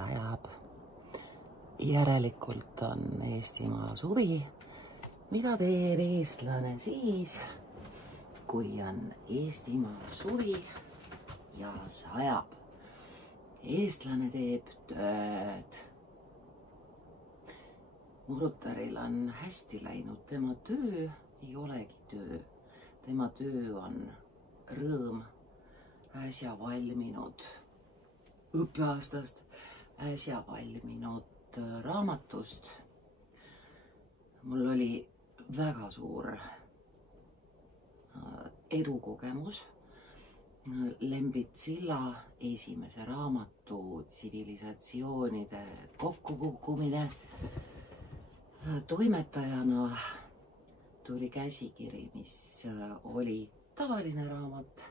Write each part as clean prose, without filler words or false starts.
sajab. Järelikult on Eestimaa suvi. Mida teeb eestlane siis, kui on Eestimaa suvi ja sajab? Eestlane teeb tööd. Murutaril on hästi läinud, tema töö ei olegi töö. Tema töö on rõõm äsja valminud õppeaastast, äsja valminud raamatust. Mul oli väga suur edukogemus. Lembit Silla esimese raamatu Tsivilisatsioonide kokkukukkumine. Toimetajana tuli käsikiri, mis oli tavaline raamat.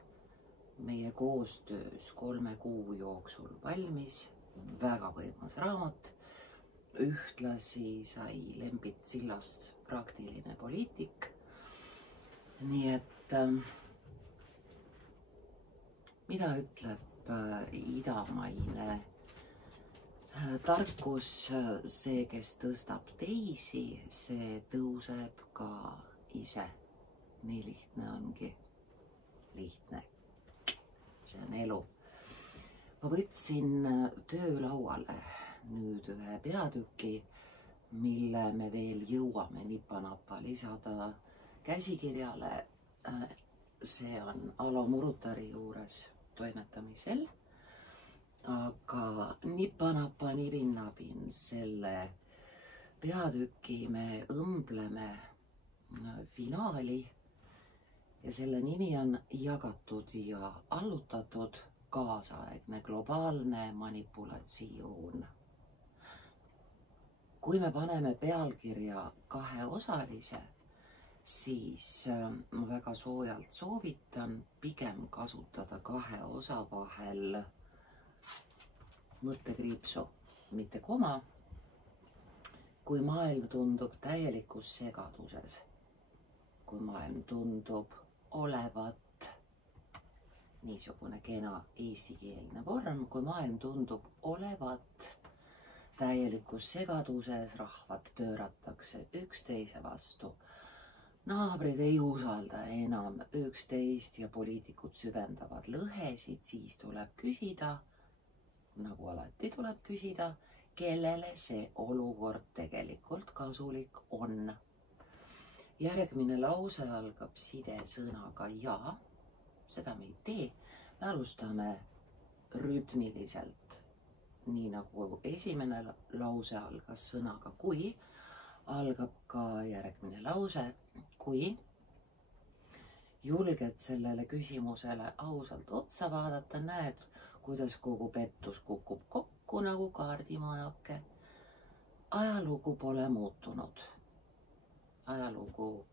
Meie koostöös 3 kuu jooksul valmis, väga võimas raamat. Ühtlasi sai Lembit Sillast praktiline poliitik. Nii et mida ütleb idamaine tarkus, see, kes tõstab teisi, see tõuseb ka ise. Nii lihtne ongi. Lihtne. See on elu. Ma võtsin töölauale nüüd ühe peatüki, mille me veel jõuame nipa-napa lisada käsikirjale. See on Alo Murutari juures toimetamisel. Aga nipa-napa nibin-nabin selle peatüki me õmbleme finaali. Ja selle nimi on Jagatud ja allutatud kaasaegne globaalne manipulatsioon. Kui me paneme pealkirja 2-osalise, siis ma väga soojalt soovitan pigem kasutada 2 osa vahel mõttekriipsu, mitte koma. Kui maailm tundub täielikus segaduses, kui maailm tundub olevat niisugune kena eestikeelne vorm, kui maailm tundub olevat täielikus segaduses, rahvad pööratakse üksteise vastu, naabrid ei usalda enam üksteist ja poliitikud süvendavad lõhesid, siis tuleb küsida, nagu alati tuleb küsida, kellele see olukord tegelikult kasulik on. Järgmine lause algab sidesõnaga ja, seda me ei tee. Me alustame rütmiliselt, nii nagu esimene lause algas sõnaga kui, algab ka järgmine lause kui. Julged sellele küsimusele ausalt otsa vaadata, näed, kuidas kogu pettus kukub kokku nagu kaardimajake. Ajalugu pole muutunud. Ajalugu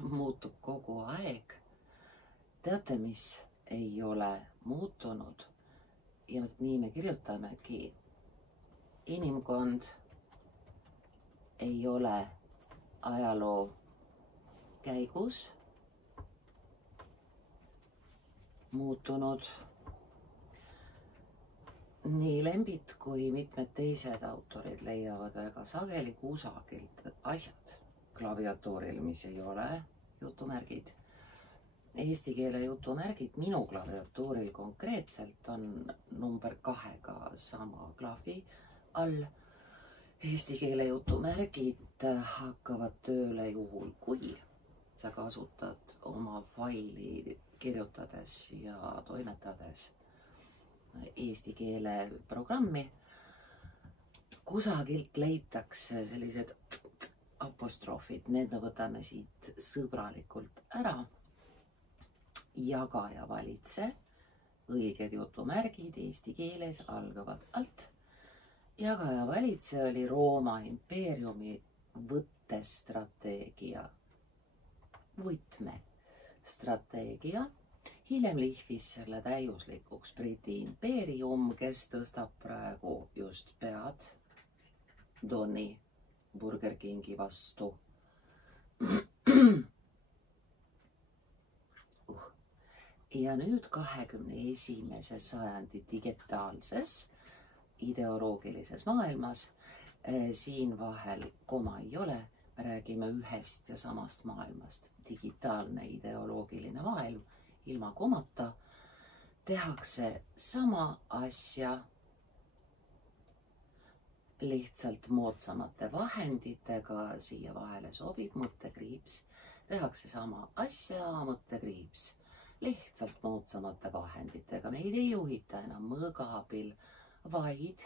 muutub kogu aeg. Teate, mis ei ole muutunud? Ja nii me kirjutamegi. Inimkond ei ole ajaloo käigus muutunud. Nii Lembit kui mitmed teised autorid leiavad väga sageli kusagilt asjad klaviatuuril, mis ei ole jutumärgid. Eesti keele jutumärgid minu klaviatuuril konkreetselt on number 2-ga sama klahvi all. Eesti keele jutumärgid hakkavad tööle juhul, kui sa kasutad oma faili kirjutades ja toimetades eesti keele programmi. Kusagilt leitakse sellised apostroofid, need me võtame siit sõbralikult ära. Jaga ja valitse, õiged jutumärgid eesti keeles algavad alt. Jaga ja valitse oli Rooma impeeriumi võttestrateegia, võtmestrateegia. Hiljem lihvis selle täiuslikuks Briti impeerium, kes tõstab praegu just pead Doni Burger Kingi vastu. Ja nüüd 21. sajandi digitaalses ideoloogilises maailmas. Siin vahel koma ei ole, me räägime ühest ja samast maailmast. Digitaalne ideoloogiline maailm ilma komata. Tehakse sama asja lihtsalt moodsamate vahenditega, siia vahele sobib mõttekriips. Tehakse sama asja, mõttekriips, lihtsalt moodsamate vahenditega. Meid ei juhita enam mõõga abil, vaid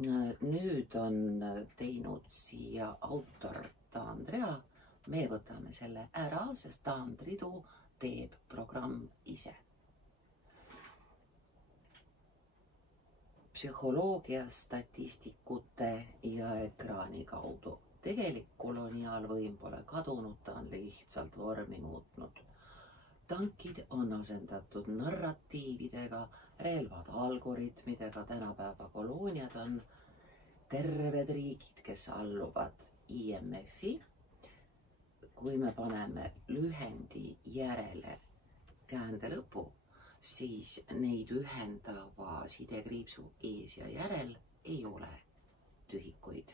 nüüd on teinud siia autor Taandrea. Me võtame selle ära, sest Taandridu teeb programm ise. Psühholoogia, statistikute ja ekraani kaudu. Tegelik koloniaalvõim pole kadunud, ta on lihtsalt vormi muutnud. Tankid on asendatud narratiividega, relvad algoritmidega, tänapäeva kolooniad on terved riigid, kes alluvad IMF-i. Kui me paneme lühendi järele käände lõpu, siis neid ühendava sidekriipsu ees ja järel ei ole tühikuid.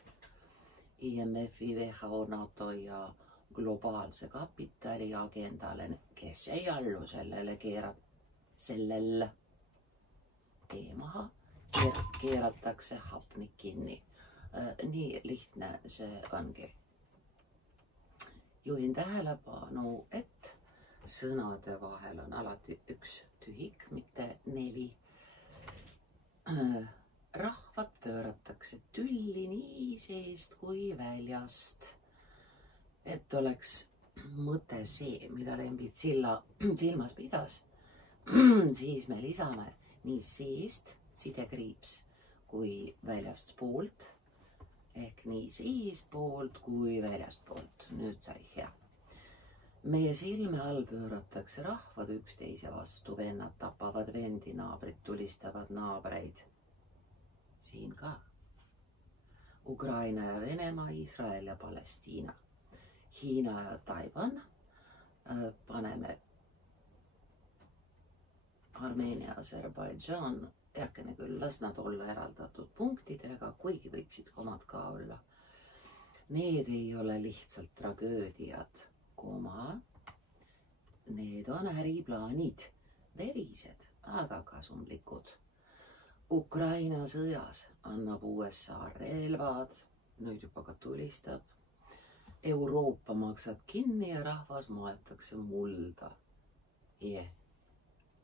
IMF-i, WHO, NATO ja globaalse kapitali agendale, kes ei allu sellele, sellel maha, keeratakse hapnik kinni. Nii lihtne see ongi. Juhin tähelepanu, et sõnade vahel on alati üks tühik, mitte 4. Rahvad pööratakse tülli nii seest kui väljast. Et oleks mõte see, mida Lembit Silla silmas pidas, siis me lisame nii seest sidekriips kui väljast poolt, ehk nii seest poolt kui väljast poolt. Nüüd sai hea. Meie silme all pööratakse rahvad üksteise vastu, vennad tapavad vendi, naabrid tulistavad naabreid. Siin ka. Ukraina ja Venemaa, Iisrael ja Palestiina. Hiina ja Taiwan. Paneme Armeenia, Aserbaidžaan. Eakene küll, las nad olla eraldatud punktidega, kuigi võiksid komad ka olla. Need ei ole lihtsalt tragöödiad, need on äriplaanid, verised, aga kasumlikud. Ukraina sõjas annab USA relvad, nüüd juba ka tulistab. Euroopa maksab kinni ja rahvas maetakse mulda.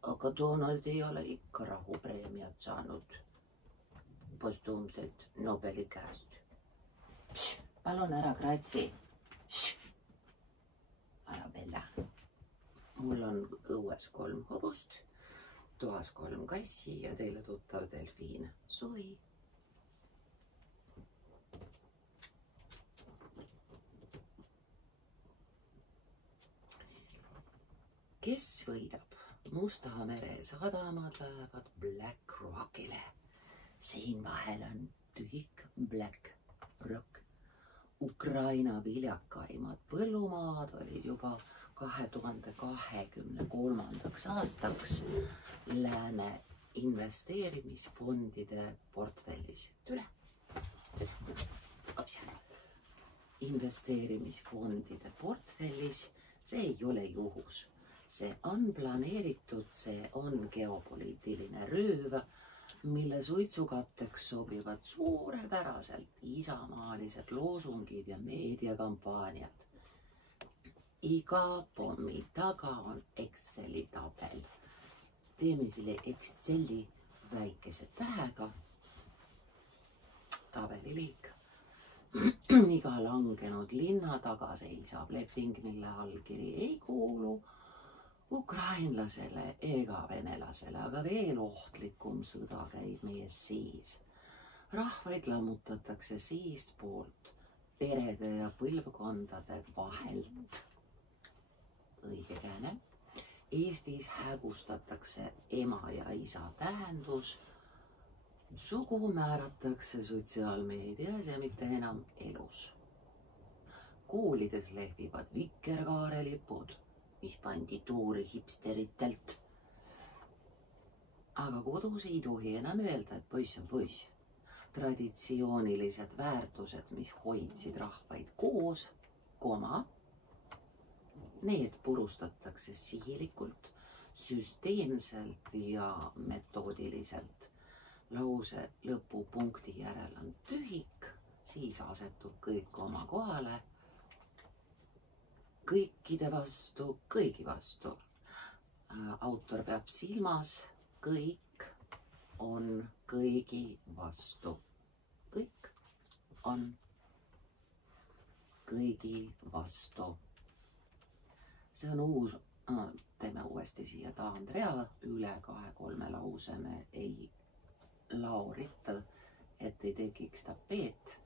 Aga Donald ei ole ikka rahupreemiat saanud postuumselt Nobeli käest. Palun ära kratsi. Arabella. Mul on õues 3 hobust, toas 3 kassi ja teile tuttav delfiin. Suvi. Kes võidab? Musta mere sadamad lähevad Black Rockile. Siin vahel on tühik Black Rock. Ukraina viljakaimad põllumaad olid juba 2023. aastaks lääne investeerimisfondide portfellis. Tule. Investeerimisfondide portfellis, see ei ole juhus. See on planeeritud, see on geopoliitiline rööv, mille suitsukatteks sobivad suurepäraselt isamaalised loosungid ja meediakampaaniad. Iga pommi taga on Exceli tabel. Teeme selle Exceli väikese tähega. Tabeliliik. Iga langenud linna taga seisab leping, mille allkiri ei kuulu ukrainlasele ega venelasele, aga veel ohtlikum sõda käib meie sees. Rahvaid lammutatakse seestpoolt, perede ja põlvkondade vahelt. Õige kääne. Eestis hägustatakse ema ja isa tähendus. Sugu määratakse sotsiaalmeedias ja mitte enam elus. Koolides lehvivad vikerkaarelipud, mis pandi tuuri hipsteritelt. aga kodus ei tohi enam öelda, et poiss on poiss. Traditsioonilised väärtused, mis hoidsid rahvaid koos, need purustatakse sihilikult, süsteemselt ja metoodiliselt. Lause lõpupunkti järel on tühik, siis asetub kõik oma kohale. Kõikide vastu, kõigi vastu. Autor peab silmas, kõik on kõigi vastu. Kõik on kõigi vastu. See on uus, teeme uuesti siia taandrea, üle 2-3 lause me ei laurita, et ei tekiks tapeet.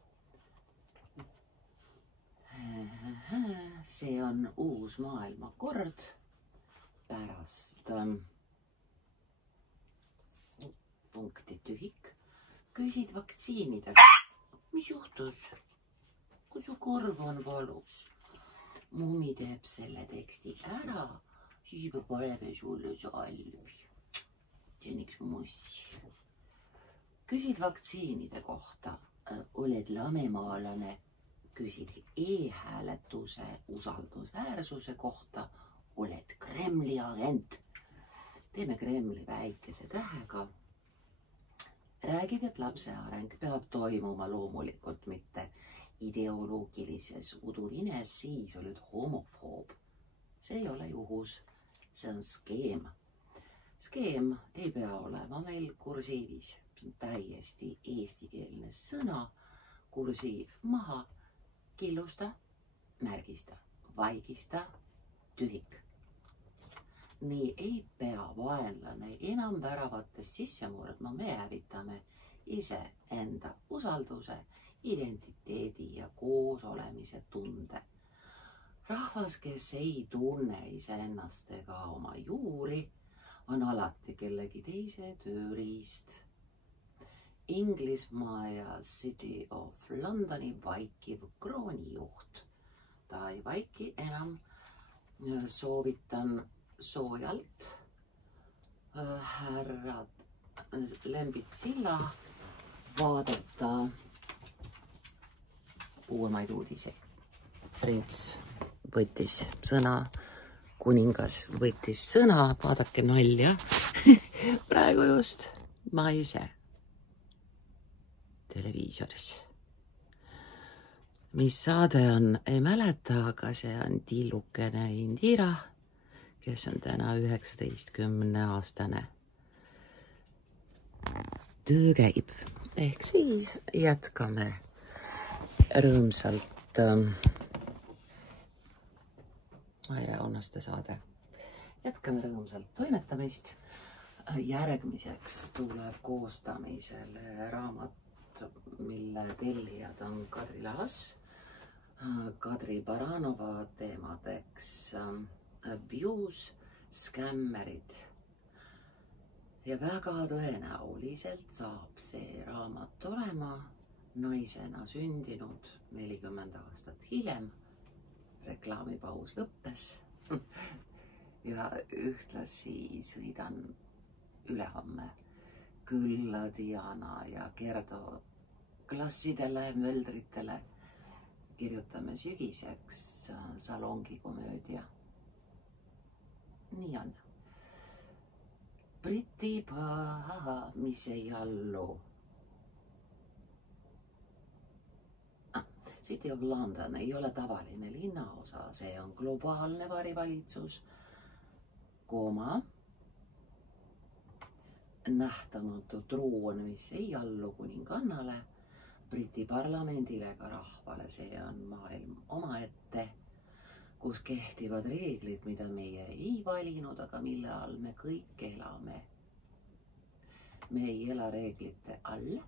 See on uus maailmakord pärast punkti tühik. Küsid vaktsiinide. Mis juhtus? Kui su korv on valus? Mummi teeb selle teksti ära, siis juba paneme sulle salvi. See on üks mussi. Küsid vaktsiinide kohta. Oled lamemaalane? Küsid e-hääletuse usaldusväärsuse kohta. Oled Kremli agent? Teeme Kremli väikese tähega. Räägid, et lapse areng peab toimuma loomulikult, mitte ideoloogilises uduvines, siis oled homofoob. See ei ole juhus, see on skeem. Skeem ei pea olema meil kursiivis. See on täiesti eestikeelne sõna. Kursiiv maha, killusta, märgista, vaigista, tühik. Nii ei pea vaenlane enam väravates sisse murdma, me hävitame ise enda usalduse, identiteedi ja koosolemise tunde. Rahvas, kes ei tunne iseennast ega oma juuri, on alati kellegi teise tööriist. Inglismaa ja City of Londoni vaikiv kroonijuht. Ta ei vaiki enam, soovitan soojalt härrad Lembitsilla vaadata uuemaid uudiseid. Prints võttis sõna, kuningas võttis sõna, vaadake nalja. Praegu just ma ise televiisoris. Mis saade on, ei mäleta, aga see on tillukene Indira, kes on täna 19-aastane. Töö käib. Ehk siis jätkame rõõmsalt Aire Aunaste saade. Jätkame rõõmsalt toimetamist. Järgmiseks tuleb koostamisele raamat, mille tellijad on Kadri Lahas, Kadri Baranova teemadeks abuse, skämmerid. Ja väga tõenäoliselt saab see raamat olema naisena sündinud 40 aastat hiljem. Reklaamipaus lõppes ja ühtlasi sõidan ülehomme külla Diana ja Gerdo klassidele, möldritele. Kirjutame sügiseks salongikomöödia. Nii on. Briti paha, mis ei allu. City of London ei ole tavaline linnaosa, see on globaalne varivalitsus, nähtamatu troon, mis ei allu kuningannale, Briti parlamendile ega rahvale, see on maailm omaette, kus kehtivad reeglid, mida meie ei valinud, aga mille all me kõik elame. Me ei ela reeglite all,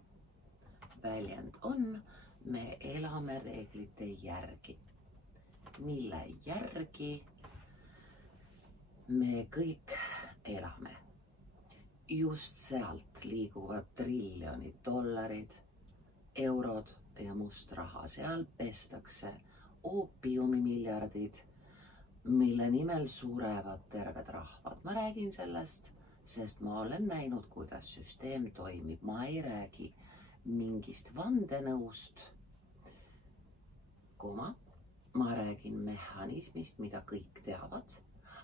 väljend on, me elame reeglite järgi, mille järgi me kõik elame. Just sealt liiguvad triljonid dollarid, eurod ja must raha. Seal pestakse oopiumimiljardid, mille nimel surevad terved rahvad. Ma räägin sellest sest ma olen näinud, kuidas süsteem toimib. Ma ei räägi mingist vandenõust, ma räägin mehhanismist, mida kõik teavad,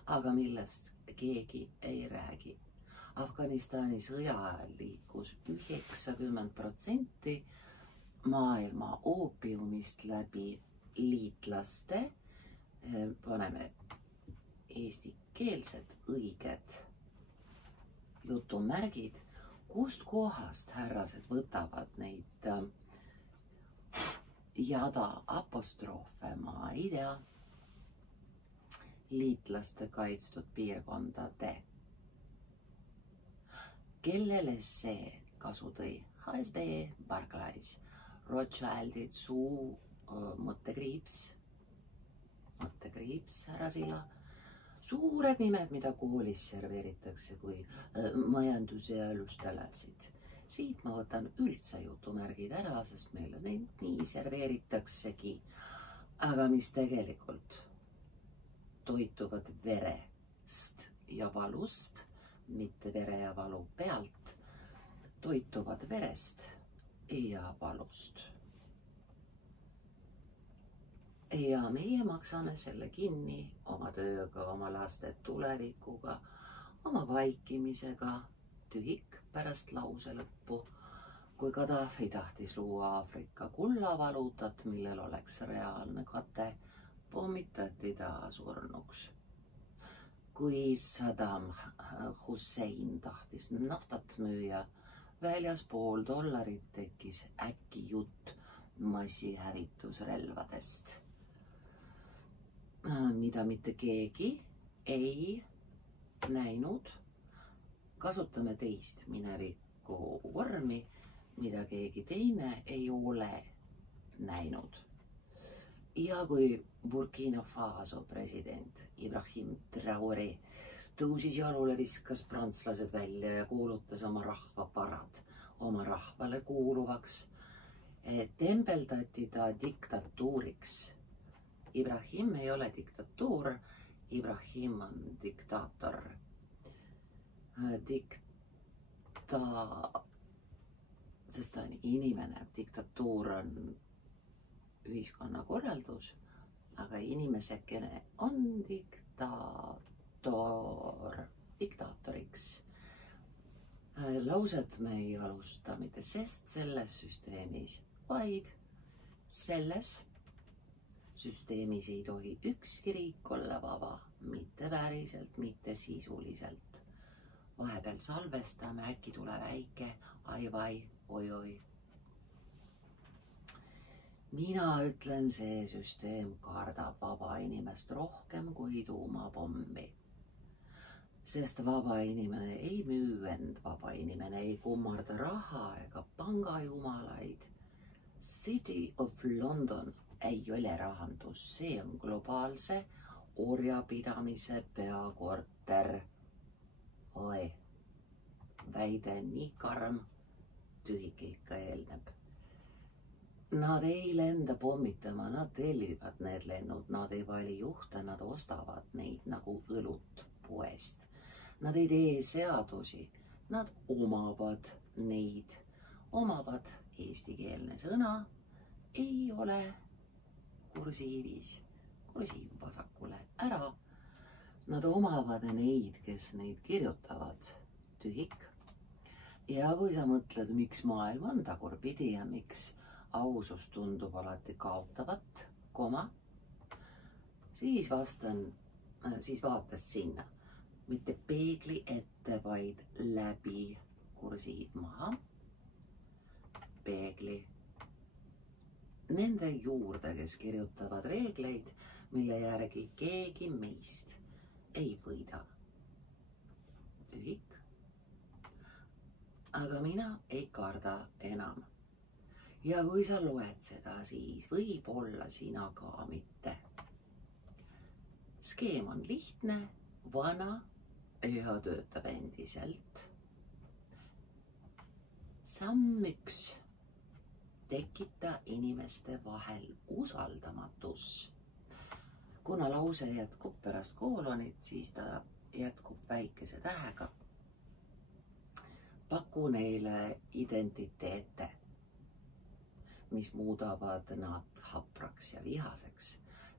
aga millest keegi ei räägi. Afganistani sõja ajal liikus 90% maailma oopiumist läbi liitlaste, paneme eestikeelsed õiged jutumärgid, kust kohast härrased võtavad neid jada apostroofe, ma ei tea, liitlaste kaitstud piirkondade. Kellele see kasu tõi? HSB, Barclays, Rothschildid, mõttekriips, härra Silla. Suured nimed, mida koolis serveeritakse kui majanduse alustalasid. Siit ma võtan üldse jutumärgid ära, sest meile neid nii serveeritaksegi. Aga mis tegelikult toituvad verest ja valust, mitte vere ja valu pealt, toituvad verest ja valust. Ja meie maksame selle kinni oma tööga, oma laste tulevikuga, oma vaikimisega. Tühik pärast lause lõppu, kui Gaddafi tahtis luua Aafrika kullavaluutat, millel oleks reaalne kate, pommitati ta surnuks. Kui Saddam Hussein tahtis naftat müüa, väljaspool $, tekkis äkki jutt massihävitusrelvadest, mida mitte keegi ei näinud. Kasutame teist mineviku vormi, mida keegi teine ei ole näinud. Ja kui Burkina Faso president Ibrahim Traoré tõusis jalule, viskas prantslased välja ja kuulutas oma rahva varad oma rahvale kuuluvaks, tembeldati ta diktatuuriks. Ibrahim ei ole diktatuur, Ibrahim on diktaator. Sest ta on inimene, diktatuur on ühiskonnakorraldus, aga inimesekene on diktaatoriks. Lauset me ei alusta mitte sest selles süsteemis, vaid selles süsteemis ei tohi ükski riik olla vaba, mitte päriselt, mitte sisuliselt. Vahepeal salvestame, äkki tule väike, ai-vai, oi-oi. Mina ütlen, see süsteem kardab vaba inimest rohkem kui tuumapommi. Sest vaba inimene ei müü end, vaba inimene ei kummarda raha ega pangajumalaid. City of London ei ole rahandus, see on globaalse orjapidamise peakorter. Oi, väide nii karm, tühik ikka eelneb. Nad ei lenda pommitama, nad tellivad need lennud, nad ei vali juhte, nad ostavad neid nagu õlut poest. Nad ei tee seadusi, nad omavad neid, omavad eestikeelne sõna, ei ole kursiivis, kursiiv vasakule ära. Nad omavad neid, kes neid kirjutavad, tühik. Ja kui sa mõtled, miks maailm on tagurpidi ja miks ausus tundub alati kaotavat, siis vaatas sinna. Mitte peegli ette, vaid läbi, kursiiv maha, peegli. Nende juurde, kes kirjutavad reegleid, mille järgi keegi meist ei võida. Tühik. Aga mina ei karda enam. Ja kui sa loed seda, siis võib-olla sina ka mitte. Skeem on lihtne, vana ja töötab endiselt. Samm 1. Tekita inimeste vahel usaldamatus. Kuna lause jätkub pärast koolonit, siis ta jätkub väikese tähega. paku neile identiteete, mis muudavad nad hapraks ja vihaseks.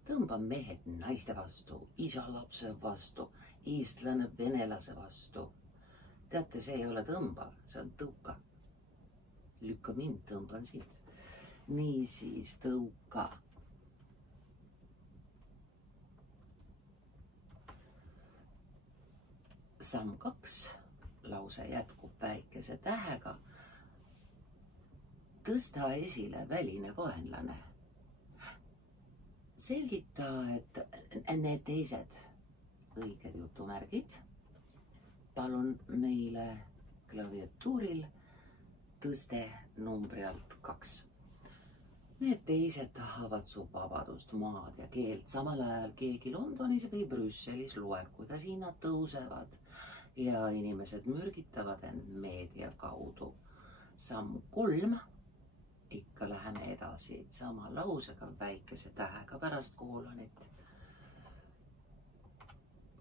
Tõmba mehed naiste vastu, isa lapse vastu, eestlane venelase vastu. Teate, see ei ole tõmba, see on tõuka. Lükka mind, tõmban sind. Niisiis tõuka. Samm 2. Lause jätkub väikese tähega. Tõsta esile väline vaenlane. Selgita, et need teised õiged jutumärgid. Palun meile klaviatuuril tõste numbri alt 2. Need teised tahavad su vabadust, maad ja keelt. Samal ajal keegi Londonis või Brüsselis loeb, kuidas hinnad tõusevad ja inimesed mürgitavad end meedia kaudu. Samm 3. Ikka läheme edasi sama lausega väikese tähega pärast koolonit.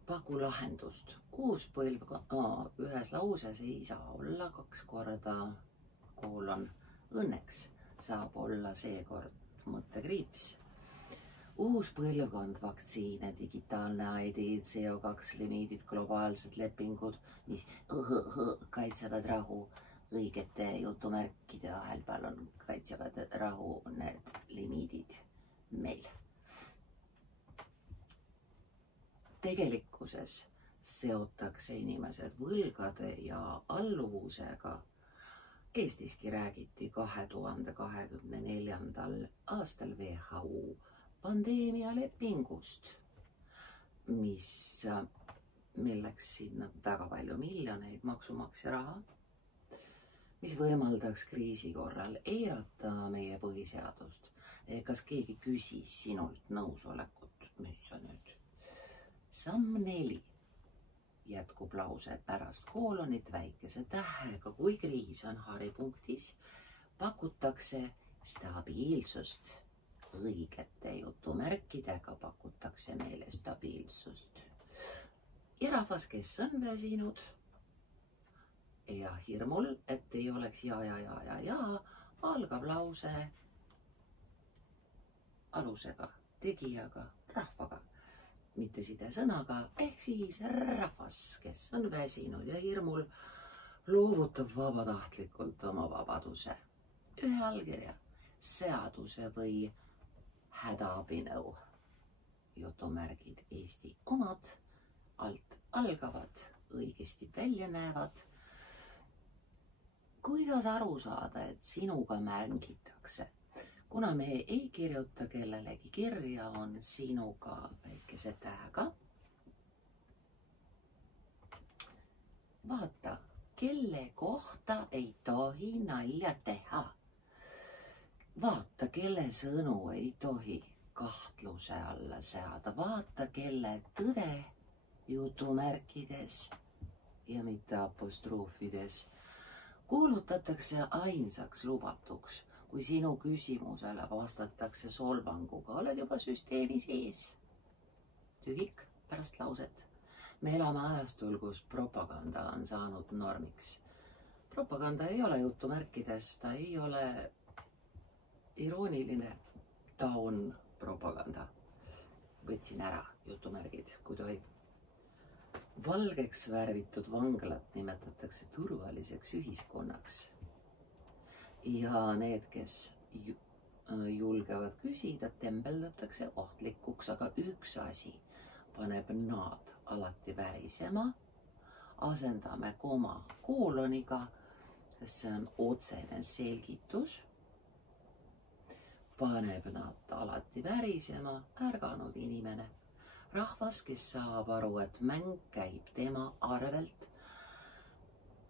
Paku lahendust. Uus põlvkond, ühes lauses ei saa olla 2 korda koolon. Õnneks saab olla seekord mõttekriips. Uus põlvkond, vaktsiine, digitaalne ID, CO2 limiidid, globaalsed lepingud, mis kaitsevad rahu õigete jutumärkide vahel, palun kaitsevad rahu need limiidid meil. Tegelikkuses seotakse inimesed võlgade ja alluvusega. Eestiski räägiti 2024. aastal WHO pandeemialepingust, milleks sinna väga palju miljoneid maksumaksja raha, mis võimaldaks kriisi korral eirata meie põhiseadust. Kas keegi küsis sinult nõusolekut? Mis sa nüüd? Samm 4. Jätkub lause pärast koolonit väikese tähega. Kui kriis on haripunktis, pakutakse stabiilsust. Õigete jutumärkidega pakutakse meile stabiilsust. Ja rahvas, kes on väsinud ja hirmul, et ei oleks ja, algab lause alusega, tegijaga, rahvaga. Mitte sidesõnaga, ehk siis rahvas, kes on väsinud ja hirmul, loovutab vabatahtlikult oma vabaduse. Ühe allkirja, seaduse või hädaabinõu. Jutumärgid Eesti omad, alt algavad, õigesti välja näevad. Kuidas aru saada, et sinuga mängitakse? Kuna me ei kirjuta kellelegi kirja, on sinuga väikese tähega. Vaata, kelle kohta ei tohi nalja teha. Vaata, kelle sõnu ei tohi kahtluse alla seada. Vaata, kelle tõde jutumärkides ja mitte apostroofides kuulutatakse ainsaks lubatuks. Kui sinu küsimusele vastatakse solvanguga, oled juba süsteemi sees. Tühik pärast lauset. Me elame ajastul, kus propaganda on saanud normiks. Propaganda ei ole jutumärkides, ta ei ole irooniline, ta on propaganda. Võtsin ära jutumärgid, kui tohib. Valgeks värvitud vanglat nimetatakse turvaliseks ühiskonnaks. Ja need, kes julgevad küsida, tembeldatakse ohtlikuks, aga üks asi paneb nad alati värisema. Asendame koma kooloniga, sest see on otsene selgitus. Paneb nad alati värisema ärganud inimene. Rahvas, kes saab aru, et mäng käib tema arvelt,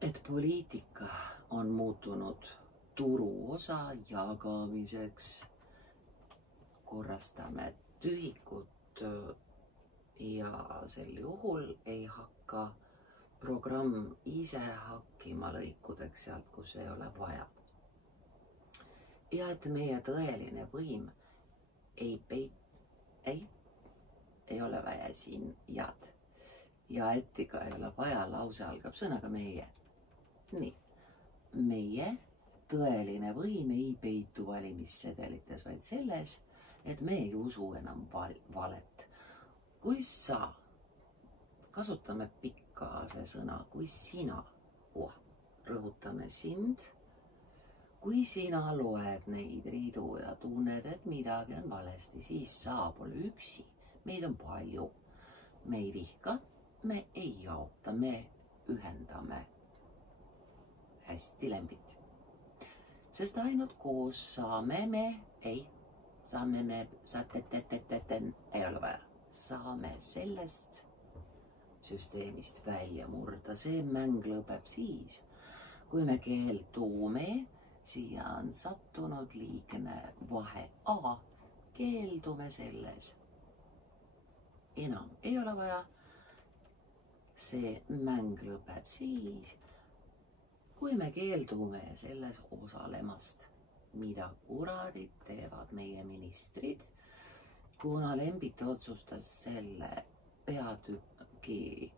et poliitika on muutunud turuosa jagamiseks. Korrastame tühikut ja sel juhul ei hakka programm ise hakkima lõikudeks sealt, kus ei ole vaja. Ja et meie tõeline võim ei ole vaja siin jad. Ja etiga ei ole vaja, lause algab sõnaga meie. Nii. meie tõeline võim ei peitu valimissedelites, vaid selles, et me ei usu enam valet. Kui sa, kasutame pikka see sõna, kui sina, rõhutame sind, kui sina loed neid ridu ja tunned, et midagi on valesti, siis sa pole üksi, meid on palju. Me ei vihka, me ei jaota, me ühendame. Hästi, Lembit. Sest ainult koos saame me, ei ole vaja. Saame sellest süsteemist välja murda. See mäng lõpeb siis, kui me keeldume, siia on sattunud liigne vahe A, keeldume selles. Enam ei ole vaja. See mäng lõpeb siis, kui me keeldume selles osalemast, mida kuradid teevad meie ministrid, kuna Lembit otsustas selle peatüki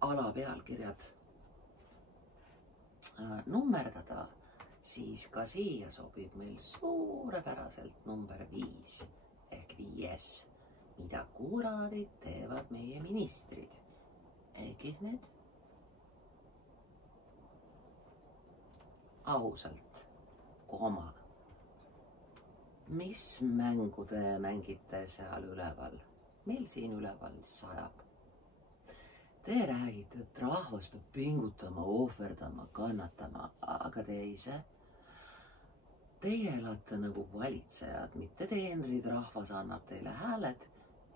alapealkirjad nummerdada, siis ka siia sobib meil suurepäraselt number 5 ehk 5, mida kuradid teevad meie ministrid. Kes need? Ausalt, koma. Mis mängu te mängite seal üleval? Meil siin üleval sajab. Te räägite, et rahvas peab pingutama, ohverdama, kannatama, aga te ise? Teie elate nagu valitsejad, mitte teenrid, rahvas annab teile hääled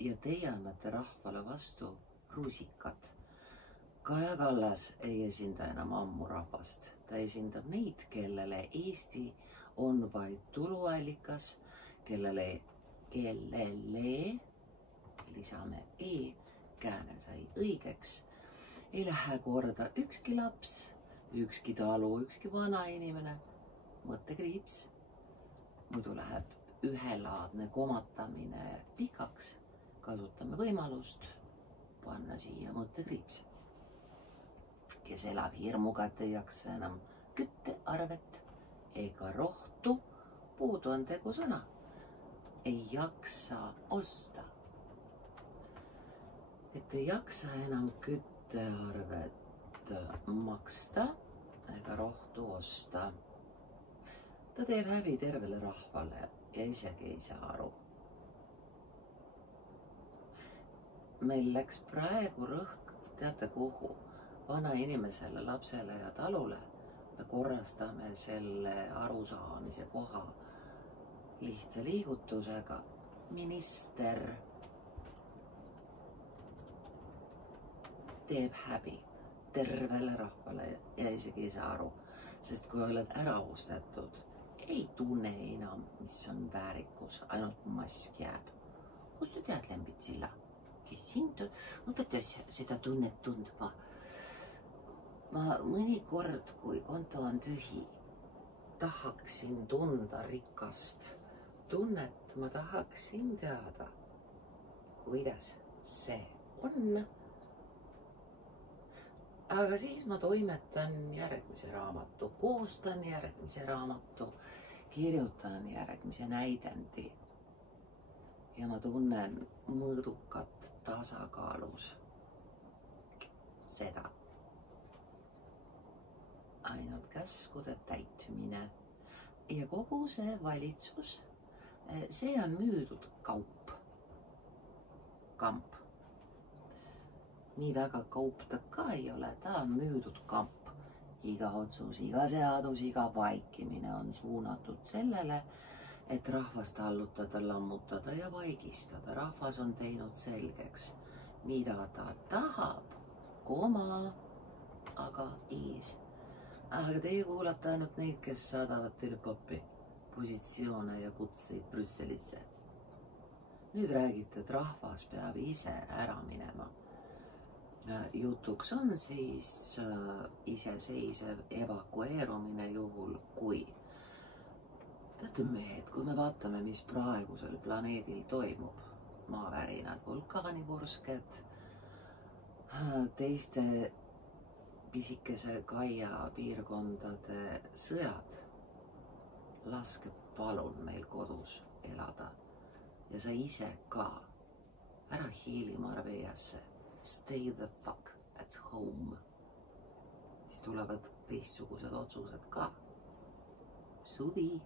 ja teie annate rahvale vastu rusikat. Kaja Kallas ei esinda enam ammu rahvast. Ta esindab neid, kellele Eesti on vaid tuluallikas, kellele lisame E, kääne sai õigeks. Ei lähe korda ükski laps, ükski talu, ükski vana inimene, mõttekriips. Muidu läheb ühelaadne komatamine pikaks. Kasutame võimalust panna siia mõttekriips. Kes elab hirmuga, et ei jaksa enam küttearvet ega rohtu, puudu on tegusõna. Ei jaksa osta. Et ei jaksa enam küttearvet maksta ega rohtu osta. Ta teeb häbi tervele rahvale ja isegi ei saa aru. Meil läks praegu rõhk, teate kuhu? Vana inimesele, lapsele ja talule. Me korrastame selle arusaamise koha lihtsa liigutusega. Minister teeb häbi tervele rahvale ja isegi ei saa aru, sest kui oled ära ostetud, ei tunne enam, mis on väärikus, ainult mask jääb. Kust te tead, Lembit Silla? Kes sind õpetas seda tunnet tundma? Ma mõnikord, kui konto on tühi, tahaksin tunda rikast tunnet, ma tahaksin teada, kuidas see on. Aga siis ma toimetan järgmise raamatu, koostan järgmise raamatu, kirjutan järgmise näidendi ja ma tunnen mõõdukat tasakaalus seda. Ainult käskude täitmine ja kogu see valitsus, see on müüdud kaup, kamp. Nii väga kaup ta ka ei ole, ta on müüdud kamp. Iga otsus, iga seadus, iga vaikimine on suunatud sellele, et rahvast allutada, lammutada ja vaigistada. Rahvas on teinud selgeks, mida ta tahab, aga ees. Aga teie kuulate ainult neid, kes saadavad teile pappi, positsioone ja kutseid Brüsselisse. Nüüd räägite, et rahvas peab ise ära minema. Jutuks on siis iseseisev evakueerumine juhul, kui. Teate mehed, kui me vaatame, mis praegusel planeedil toimub, maavärinad, vulkaanipursked, teiste pisikese Kaia piirkondade sõjad. Laske palun meil kodus elada ja sa ise ka ära hiili Marbeiasse. Stay the fuck at home. Siis tulevad teistsugused otsused ka. Suvi.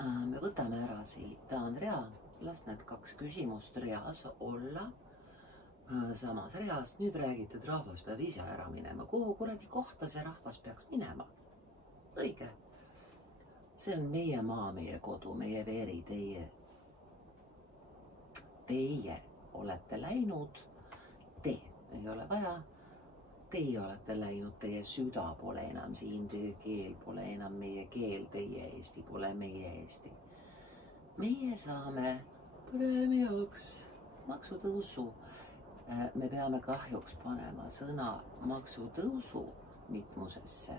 Me võtame ära siit Andrea, las need 2 küsimust reas olla samas reas. Nüüd räägite, et rahvas peab ise ära minema. Kuhu kuradi kohta see rahvas peaks minema? Õige. See on meie maa, meie kodu, meie veri, teie olete läinud, te ei ole vaja, teie olete läinud, teie süda pole enam siin, teie keel pole enam meie keel, teie Eesti pole meie Eesti. Meie saame preemiaks maksutõusu. Me peame kahjuks panema sõna maksutõusu mitmusesse.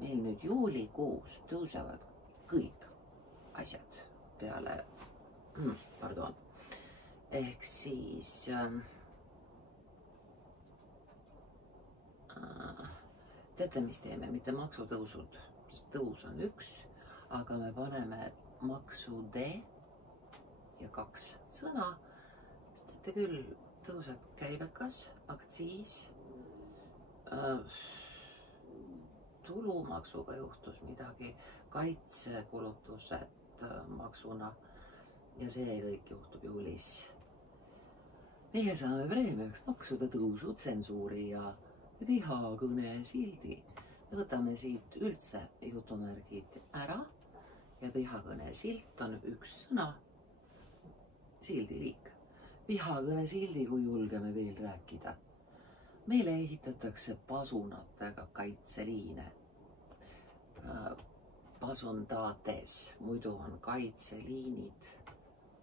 Meil nüüd juulikuus tõusevad kõik asjad peale, ehk siis teate, mis teeme, mitte maksutõusud, sest tõus on 1, aga me paneme maksude ja 2 sõna, sest teate küll, tõuseb käibekas, aktsiis, tulumaksuga juhtus midagi, kaitsekulutused maksuna ja see kõik juhtub juulis. Meie saame preemiaks maksude tõusu, tsensuuri ja vihakõne sildi. Me võtame siit üldse jutumärgid ära ja vihakõne silt on 1 sõna, sildiliik. Vihakõne sildi, kui julgeme veel rääkida. Meile ehitatakse pasunatega kaitseliine. Pasundades, muidu on kaitseliinid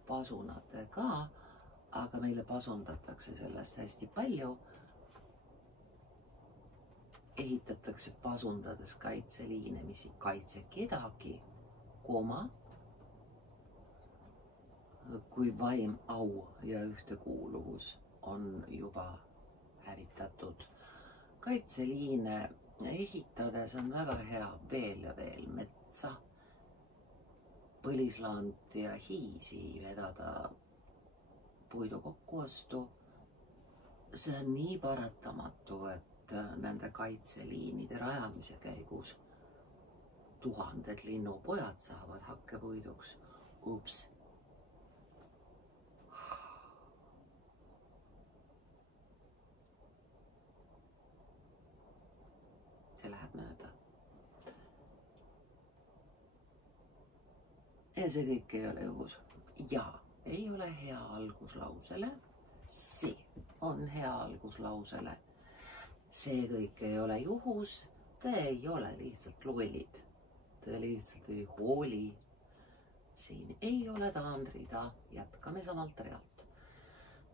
pasunatega, aga meile pasundatakse sellest hästi palju. Ehitatakse pasundades kaitseliine, mis ei kaitse kedagi, kui vaim, au ja ühtekuuluvus on juba hävitatud. Kaitseliine ehitades on väga hea veel ja veel metsa, põlislant ja hiisi vedada puidu kokkuostu. See on nii paratamatu, et nende kaitseliinide rajamise käigus 1000 linnupojad saavad hakkepuiduks. Ups. See läheb mööda. Ja see kõik ei ole juhus. Ja ei ole hea alguslausele. See on hea alguslausele. See kõik ei ole juhus. Te ei ole lihtsalt lollid. Te lihtsalt ei hooli. Siin ei ole taandrida. Jätkame samalt realt.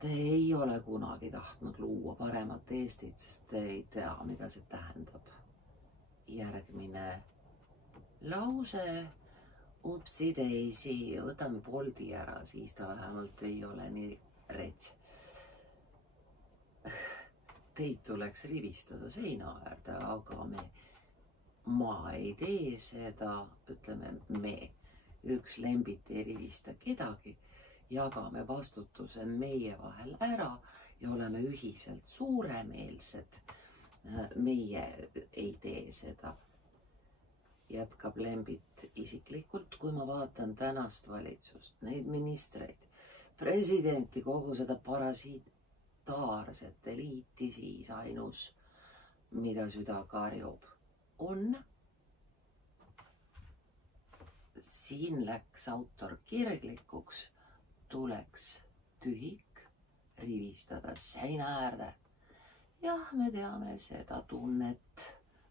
Te ei ole kunagi tahtnud luua paremat Eestit, sest te ei tea, mida see tähendab. Järgmine lause, upsi teisi, võtame Boldi ära, siis ta vähemalt ei ole nii rets. Teid tuleks rivistada seina äärde, aga ma ei tee seda, ütleme me. Üks Lembit ei rivista kedagi, jagame vastutuse meie vahel ära ja oleme ühiselt suuremeelsed. Meie ei tee seda. Jätkab Lembit isiklikult, kui ma vaatan tänast valitsust, neid ministreid, presidenti, kogu seda parasitaarset eliiti, siis ainus, mida süda karjub, on. Siin läks autor kirglikuks, tuleks tühik rivistada seina äärde. Jah, me teame seda tunnet,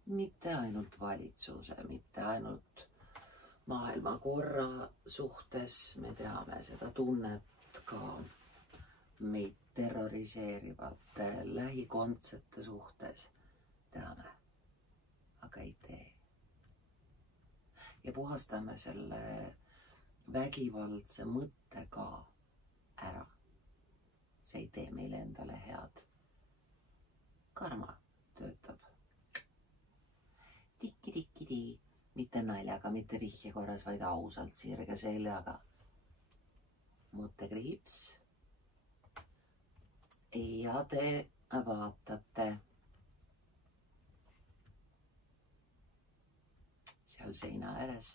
mitte ainult valitsuse, mitte ainult maailmakorra suhtes, me teame seda tunnet ka meid terroriseerivate lähikondsete suhtes. Teame, aga ei tee. Ja puhastame selle vägivaldse mõtte ka ära. See ei tee meile endale head. karma töötab. Tikki-tikki-tii, mitte naljaga, mitte vihje korras, vaid ausalt sirge seljaga. Mõttekriips. Ja te vaatate seal seina ääres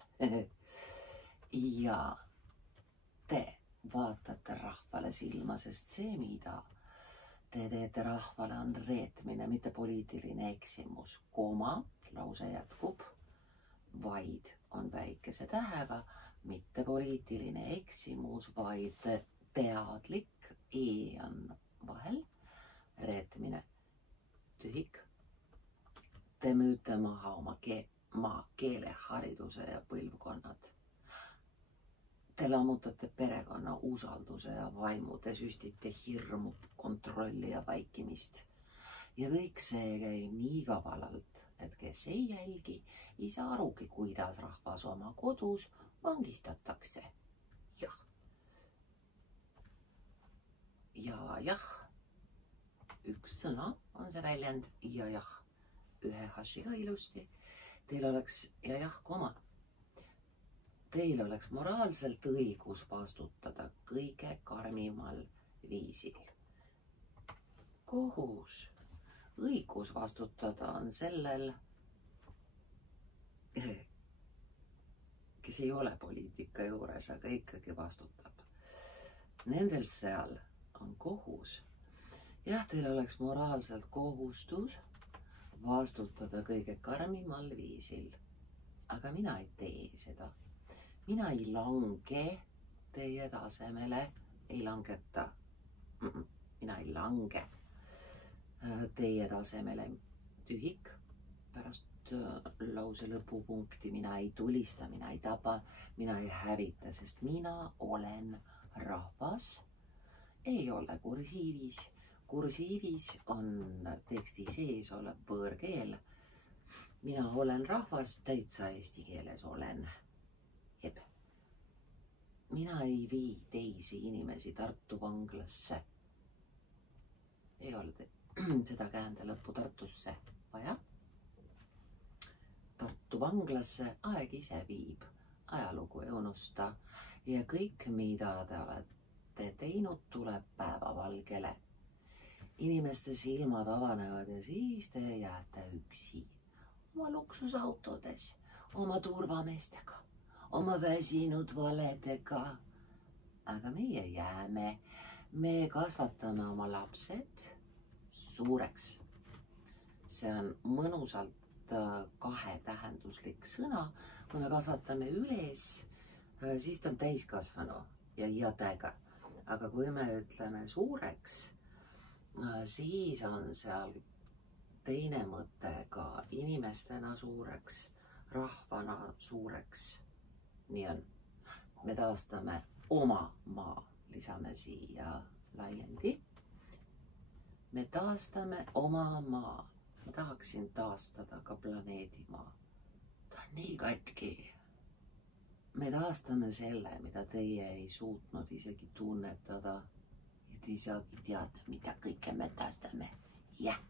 ja te vaatate rahvale silma, sest see, mida te teete rahvale, on reetmine, mitte poliitiline eksimus. Koma, lause jätkub, vaid on väikese tähega, mitte poliitiline eksimus, vaid teadlik, on vahel, reetmine, tühik. Te müüte maha oma keelehariduse ja põlvkonnad. Te lammutate perekonna usalduse ja vaimu, te süstite hirmu, kontrolli ja vaikimist. Ja kõik see käib nii kavalalt, et kes ei jälgi, ei saa arugi, kuidas rahvas oma kodus vangistatakse. Jah. Ja jah. Üks sõna on see väljend ja jah. Ühe hashiga ilusti. Teil oleks ja jah, koma. Teil oleks moraalselt õigus vastutada kõige karmimal viisil. Kohus. Õigus vastutada on sellel, kes ei ole poliitika juures, aga ikkagi vastutab. Nendel seal on kohus. Jah, teil oleks moraalselt kohustus vastutada kõige karmimal viisil. Aga mina ei tee seda. Mina ei lange teie tasemele, ei langeta. Mina ei lange teie tasemele, tühik. Pärast lause lõpupunkti mina ei tulista, mina ei tapa, mina ei hävita, sest mina olen rahvas. Ei ole kursiivis. Kursiivis on teksti sees olev võõrkeel. Mina olen rahvas, täitsa eesti keeles olen. Jep. Mina ei vii teisi inimesi Tartu vanglasse. Ei ole seda käände lõppu Tartusse vaja. Tartu vanglasse aeg ise viib, ajalugu ei unusta ja kõik, mida te olete teinud, tuleb päevavalgele. Inimeste silmad avanevad ja siis te jääte üksi oma luksusautodes, oma turvameestega, oma väsinud valedega. Aga meie jääme, me kasvatame oma lapsed suureks. See on mõnusalt kahetähenduslik sõna. Kui me kasvatame üles, siis ta on täiskasvanu ja jadega. Aga kui me ütleme suureks, siis on seal teine mõte ka inimestena suureks, rahvana suureks. Nii on. Me taastame oma maa, lisame siia laiendi. Me taastame oma maa. Ma tahaksin taastada ka planeedi maa. Ta on nii katki. Me taastame selle, mida teie ei suutnud isegi tunnetada. Te ei saagi teada, mida kõike me taastame. Jah.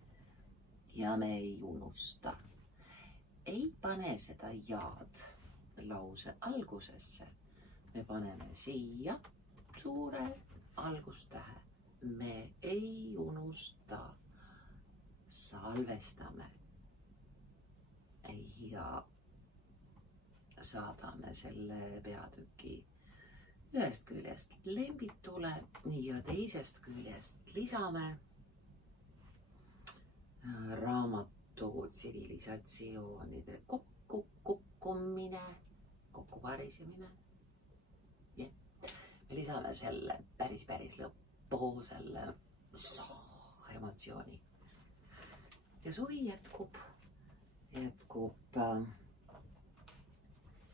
Ja me ei unusta. Ei pane seda jaad lause algusesse. Me paneme siia suure algustähe. Me ei unusta. Salvestame. Ja saadame selle peatüki ühest küljest lembitule ja teisest küljest lisame raamatu tsivilisatsioonide kokkukukkumine, kokkuvarisemine. Me lisame selle päris lõppu, selle emotsiooni. Ja suvi jätkub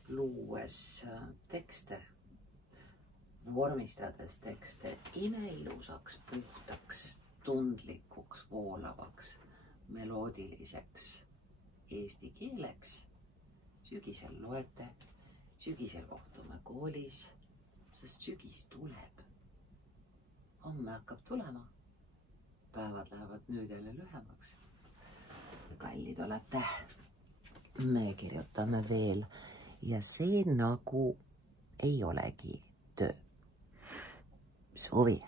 luues tekste, vormistades tekste imeilusaks, puhtaks, tundlikuks, voolavaks, meloodiliseks eesti keeleks. Sügisel loete, sügisel kohtume koolis, sest sügis tuleb. Homme hakkab tulema. Päevad lähevad nüüd jälle lühemaks. kallid olete. Me kirjutame veel ja see nagu ei olegi töö. Suvi!